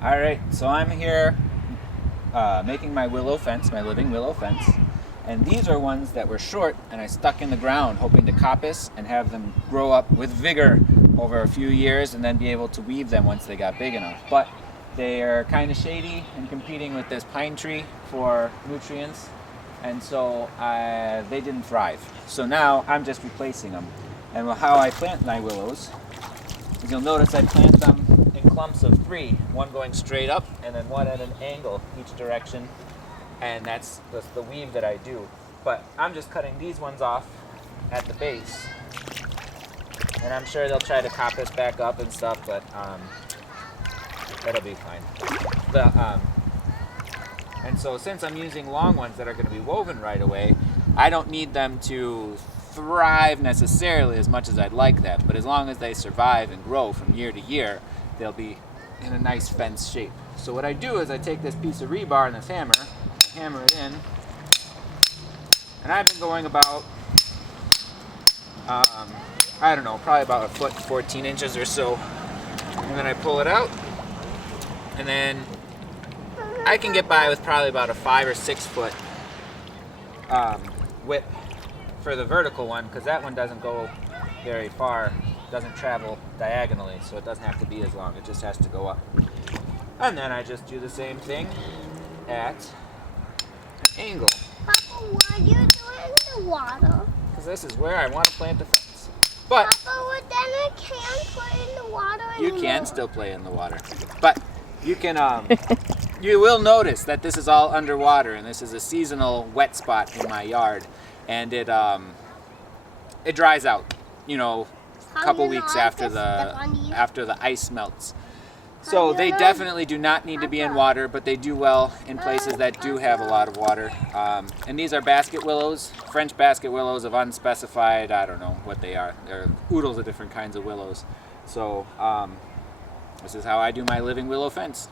All right, so I'm here making my willow fence, my living willow fence. And these are ones that were short and I stuck in the ground hoping to coppice and have them grow up with vigor over a few years and then be able to weave them once they got big enough. But they are kind of shady and competing with this pine tree for nutrients, and so they didn't thrive. So now I'm just replacing them. And how I plant my willows is you'll notice I plant them in clumps of 3, one going straight up and then one at an angle each direction, and that's the weave that I do. But I'm just cutting these ones off at the base, and I'm sure they'll try to coppice back up and stuff, but that'll be fine. And so since I'm using long ones that are going to be woven right away, I don't need them to thrive necessarily as much as I'd like that, but as long as they survive and grow from year to year, they'll be in a nice fence shape. So what I do is I take this piece of rebar and this hammer it in, and I've been going about, I don't know, probably about 1 foot 14 inches or so, and then I pull it out, and then I can get by with probably about a 5 or 6 foot width for the vertical one, because that one doesn't go very far, doesn't travel diagonally, so it doesn't have to be as long, it just has to go up. And then I just do the same thing at an angle. Papa, why do you do it in the water? Because this is where I want to plant the fence. But Papa, well, then I can't play in the water you anymore. can still play in the water. But you can, you will notice that this is all underwater, and this is a seasonal wet spot in my yard, and it dries out, you know, a couple weeks after the ice melts. So they definitely do not need to be in water, but they do well in places that do have a lot of water. And these are basket willows, French basket willows of unspecified, I don't know what they are. They're oodles of different kinds of willows. So this is how I do my living willow fence.